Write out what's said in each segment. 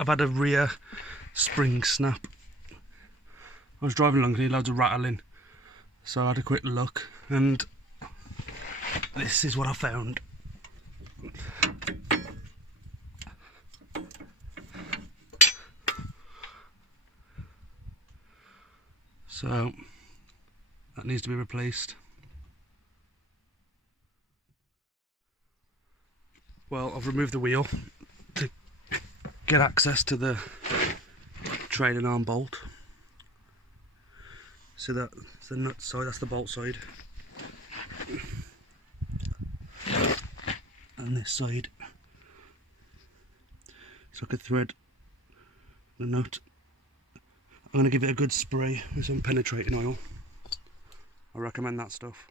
I've had a rear spring snap. I was driving along and it had loads of rattling, so I had a quick look and this is what I found. So that needs to be replaced. Well, I've removed the wheel to get access to the trailing arm bolt. So that's the nut side, that's the bolt side. And this side, it's like a thread, the nut. I'm going to give it a good spray with some penetrating oil. I recommend that stuff.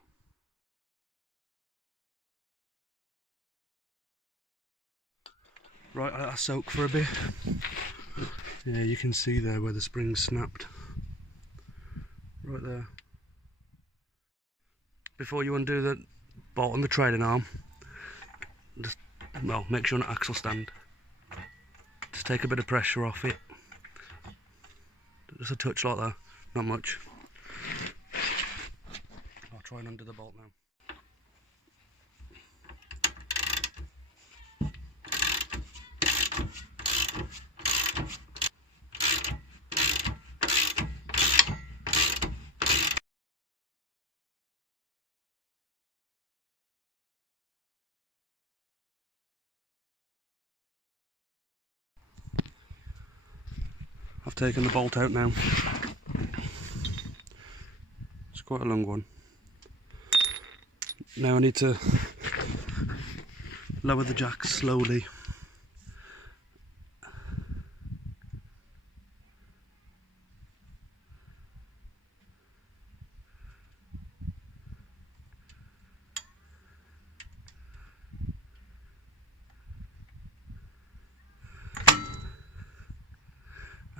Right, I let that soak for a bit. Yeah, you can see there where the spring snapped. Right there. Before you undo the bolt on the trailing arm, just, well, make sure on an axle stand. Just take a bit of pressure off it. Just a touch like that, not much. I'll try and undo the bolt now. I've taken the bolt out now. It's quite a long one. Now I need to lower the jack slowly.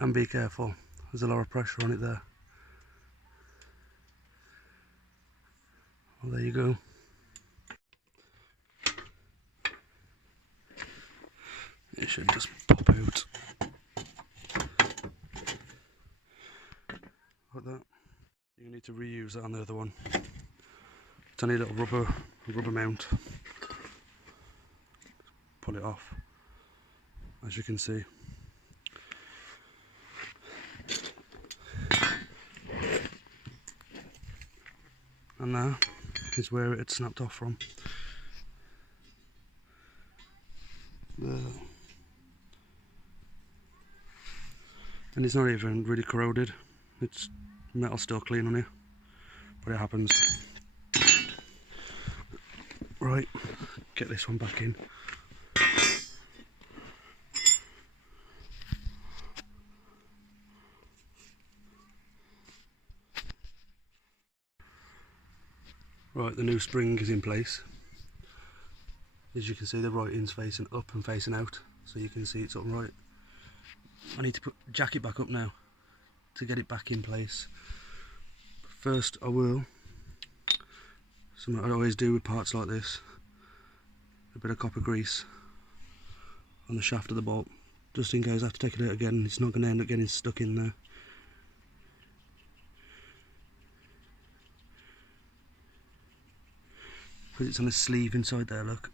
And be careful, there's a lot of pressure on it there. Well, there you go. It should just pop out. Like that. You need to reuse that on the other one. It's only a little rubber mount. Pull it off, as you can see. And there is where it had snapped off from. There. And it's not even really corroded. It's metal still clean on here, but it happens. Right, get this one back in. Right, the new spring is in place. As you can see, the writing's facing up and facing out, so you can see it's upright. I need to jack it back up now to get it back in place. But first I will, something I always do with parts like this, a bit of copper grease on the shaft of the bolt, just in case I have to take it out again. It's not going to end up getting stuck in there. Because it's on a sleeve inside there, look.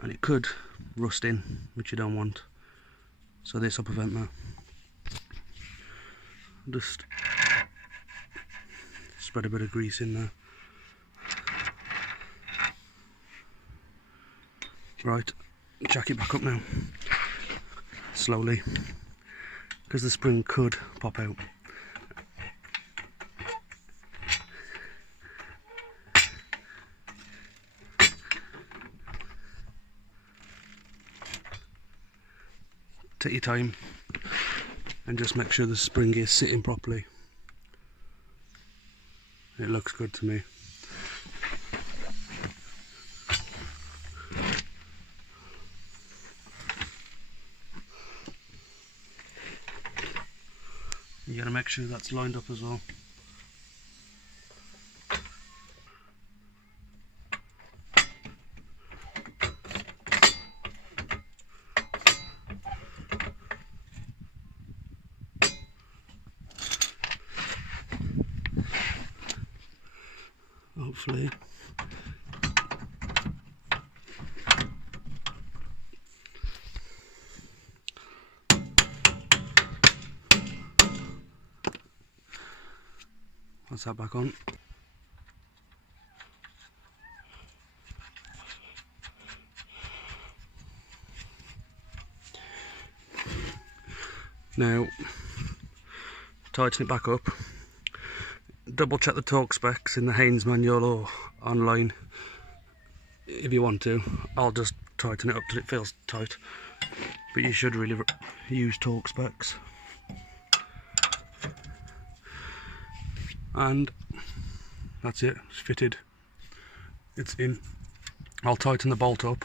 And it could rust in, which you don't want. So this will prevent that. Just spread a bit of grease in there. Right, jack it back up now. Slowly. Because the spring could pop out. Take your time and just make sure the spring is sitting properly. It looks good to me. You gotta make sure that's lined up as well. hopefully. That's that back on. Now, tighten it back up. Double check the torque specs in the Haynes manual or online if you want to. I'll just tighten it up till it feels tight, but you should really use torque specs. And that's it, it's fitted, it's in. I'll tighten the bolt up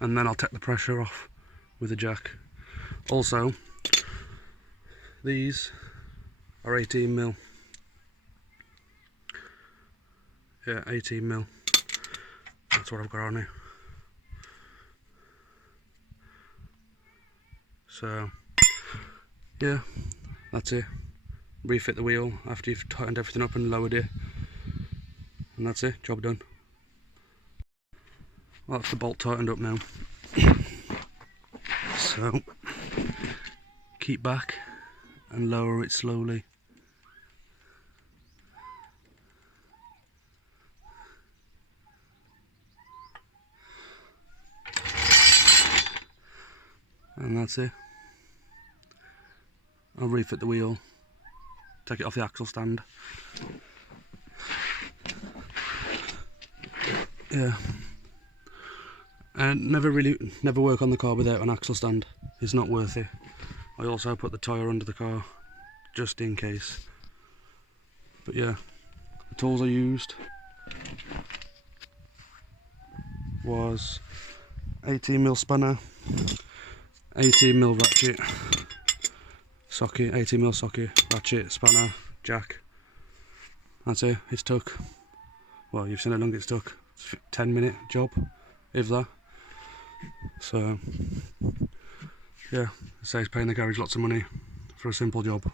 and then I'll take the pressure off with a jack. Also, these are 18mm. Yeah, 18mm. That's what I've got on here. So, yeah, that's it. Refit the wheel after you've tightened everything up and lowered it. And that's it, job done. Well, that's the bolt tightened up now. So, keep back and lower it slowly. And that's it. I'll refit the wheel, take it off the axle stand. Yeah. And never work on the car without an axle stand. It's not worth it. I also put the tyre under the car just in case. But yeah, the tools I used was 18mm spanner, 18mm ratchet, socket, 18mm socket, ratchet, spanner, jack. That's it. It's took, well, you've seen how long it's took. It's a 10-minute job, if that. So yeah, it saves paying the garage lots of money for a simple job.